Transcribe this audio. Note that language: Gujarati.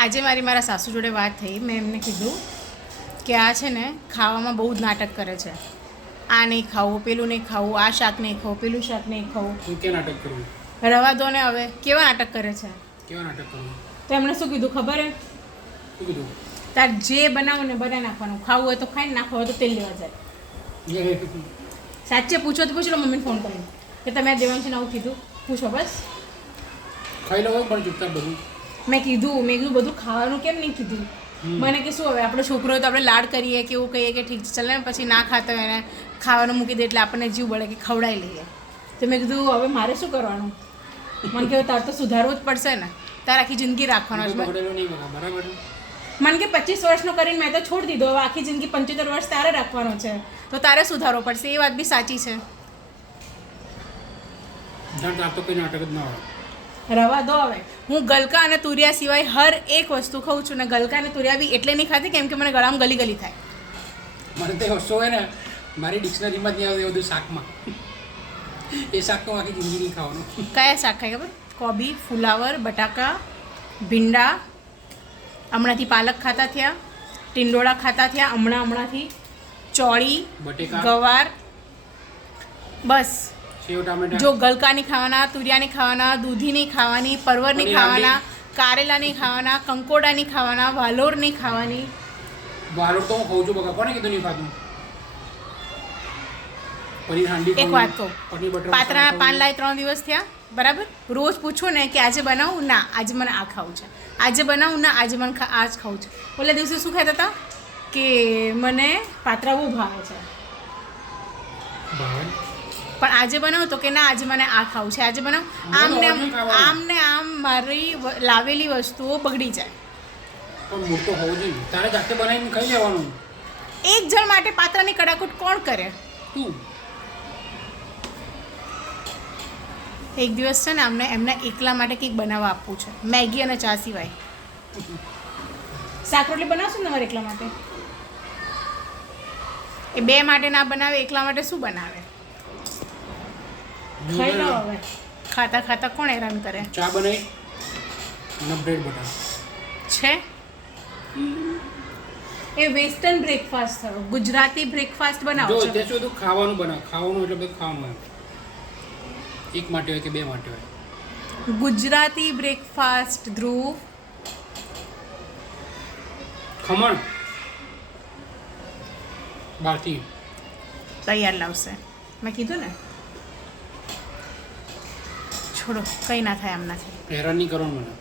આજે મારા સાસુ જોડે વાત થઈ. મેં એમને કીધું કે આ છે ને ખાવામાં બહુ જ નાટક કરે છે. આ નહીં ખાવું, પેલું નહીં ખાવું, આ શાક નહીં ખાવું, પેલું શાક નહીં ખાવું. તું કે નાટક કરવું? રવા દો ને હવે. કેવા નાટક કરે છે? કેવા નાટક કરવું? તો એમણે શું કીધું ખબર હે? શું કીધું? તાર જે બનાવો ને બનાવી નાખવાનું. ખાવું હોય તો ખાઈને, નાખવું હોય તો તેલ લેવા જાય. સાચે પૂછો તો પૂછી લો મમ્મીને ફોન કરીને કે તમે આ દેવાંશને આવું કીધું. પૂછો બસ. ખાઈ લો પણ ચૂપચાપ બધું. મેં કીધું બધું ખાવાનું કેમ નહીં કીધું. મને કે શું હવે આપણો છોકરો હોય તો આપણે લાડ કરીએ કે એવું કહીએ કે ઠીક છે ચાલે ને, પછી ના ખાતો હોય એને ખાવાનું મૂકી દે એટલે આપણને જીવ બળે કે ખવડાવી લઈએ. તો મેં કીધું હવે મારે શું કરવાનું? મને કહ્યું તાર તો સુધારવું જ પડશે ને, તાર આખી જિંદગી રાખવાનો છે. બરાબર. મને કે 25 વર્ષનો કરીને મેં તો છોડી દીધો, હવે આખી જિંદગી 75 વર્ષ તારે રાખવાનો છે, તો તારે સુધારવો પડશે. એ વાત બી સાચી છે. તો કોઈ નાટક જ ના હોય. રવા દો હવે. હું ગલકા અને તુરિયા સિવાય હર એક વસ્તુ ખાઉં છું ને ગલકા અને તુરિયા બી એટલે નહીં ખાતી કેમ કે મને ગળામાં ગલી થાય. મને તો વસ્તુ હોય ને મારી ડિક્શનરીમાં જ નહીં આવે એ બધું શાકમાં. એ શાક તો આખી જિંદગી નહીં ખાવાનું. કયા શાક ખાય ખબર? કોબી, ફુલાવર, બટાકા, ભીંડા, હમણાંથી પાલક ખાતા થયા, ટીંડોળા ખાતા થયા, હમણાંથી ચોળી, બટેકા, ગવાર, બસ. સેવ ટામેટા. જો ગલકા નહીં ખાવાના, તુરિયા નહીં ખાવાના, દૂધી નહીં ખાવાની, પરવર નહીં ખાવાના, કારેલા નહીં ખાવાના, કંકોડા નહીં ખાવાના, વાલોર નહીં ખાવાની. વાલોર તો હું ખાઉં છું બકા. કોને કીધું નહીં ખાતું? પનીર હાંડી. એક વાત કહું, પાત્રાના પાન લાય 3 દિવસ થયા બરાબર. રોજ પૂછો ને કે આજે બનાવું, ના આજે મને આ ખાવું છે, આજે બનાવું, ના આજે મને આ જ ખાવું છે. ઓલા દિવસે શું કહેતા હતા કે મને પાત્રા બહુ ભાવે છે, પણ આજે બનાવું તો કે ના આજે મને આ ખાવું છે, આજે બનાવું. આમ ને આમ મારી લાવેલી વસ્તુઓ બગડી જાય. પણ મોટો હોવો જોઈએ. તારે જાતે બનાવીને ખાઈ લેવાનું. એક જણ માટે પાત્રાની કડાકૂટ કોણ કરે? તું. એક દિવસ છે ને અમને એમના એકલા માટે કંઈક બનાવવા આપવું છે, મેગી અને ચા સિવાય. શાક રોટલી બનાવશું ને તમારે એકલા માટે? એ 2 માટે ના બનાવે, એકલા માટે શું બનાવે? ખાઈ લો હવે. ખાતા ખાતા કોણ હેરાન કરે? ચા બનાવી અને બ્રેડ બટર છે. એ વેસ્ટર્ન બ્રેકફાસ્ટ થયો. ગુજરાતી બ્રેકફાસ્ટ બનાવો જો છો. તે શું ખાવાનું બનાવ. ખાવાનું એટલે બધું ખાવાનું હોય. એક માટે હોય કે 2 માટે હોય. ગુજરાતી બ્રેકફાસ્ટ. ધ્રુવ ખમણ બહારથી તૈયાર લાવશે. મેં કીધું ને છોડો, કંઈ ના થાય આમનાથી. હેરાન નહીં કરવાનું મને.